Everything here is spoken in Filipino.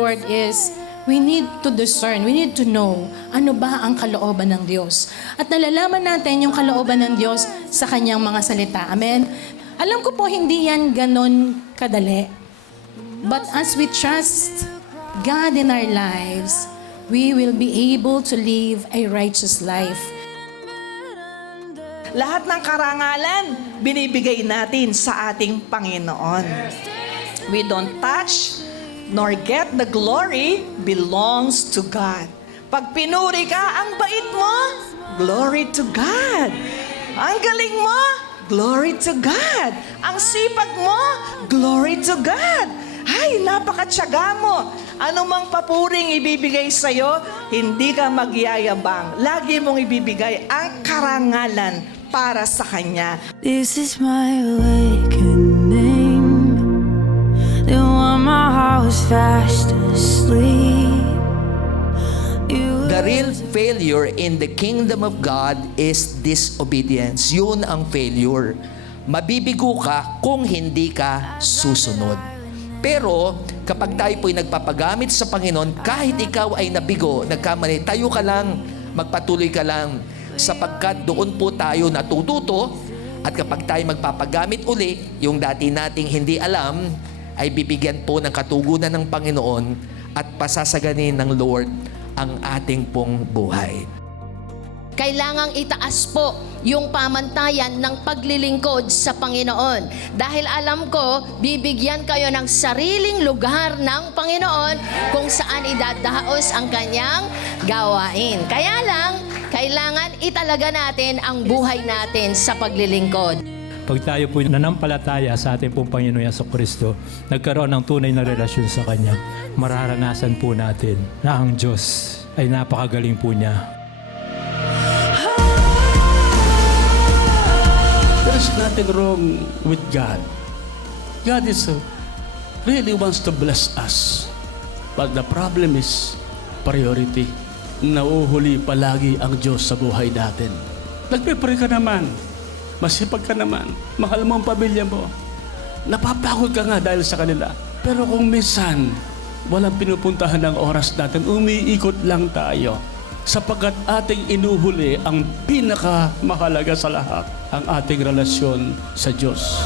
Lord is, we need to discern, we need to know ano ba ang kalooban ng Diyos. At nalalaman natin yung kalooban ng Diyos sa kanyang mga salita. Amen? Alam ko po, hindi yan ganon kadali. But as we trust God in our lives, we will be able to live a righteous life. Lahat ng karangalan, binibigay natin sa ating Panginoon. We don't touch nor get the glory belongs to God. Pag pinuri ka, ang bait mo, glory to God. Ang galing mo, glory to God. Ang sipag mo, glory to God. Ay, napakatyaga mo. Anumang papuring ibibigay sa'yo, hindi ka magyayabang. Lagi mong ibibigay ang karangalan para sa Kanya. This is my awakening. The one my heart was fast asleep. The real failure in the kingdom of God is disobedience. Yun ang failure. Mabibigo ka kung hindi ka susunod. Pero kapag tayo po'y nagpapagamit sa Panginoon, kahit ikaw ay nabigo, nagkamali, tayo ka lang, magpatuloy ka lang, sapagkat doon po tayo natututo. At kapag tayo magpapagamit uli, yung dati nating hindi alam, ay bibigyan po ng katugunan ng Panginoon at pasasaganin ng Lord ang ating pong buhay. Kailangang itaas po yung pamantayan ng paglilingkod sa Panginoon. Dahil alam ko, bibigyan kayo ng sariling lugar ng Panginoon kung saan idadaos ang kanyang gawain. Kaya lang, kailangan italaga natin ang buhay natin sa paglilingkod. Pag tayo po nanampalataya sa ating pong Panginoon Jesucristo, nagkaroon ng tunay na relasyon sa Kanya, mararanasan po natin na ang Diyos ay napakagaling po niya. There is nothing wrong with God. God really wants to bless us. But the problem is priority. Nauhuli palagi ang Diyos sa buhay natin. Nagpe-pray ka naman. Masipag ka naman. Mahal mo ang pamilya mo. Napapagod ka nga dahil sa kanila. Pero kung minsan, walang pinupuntahan ng oras natin, umiikot lang tayo. Sapagkat ating inuhuli ang pinakamahalaga sa lahat, ang ating relasyon sa Diyos.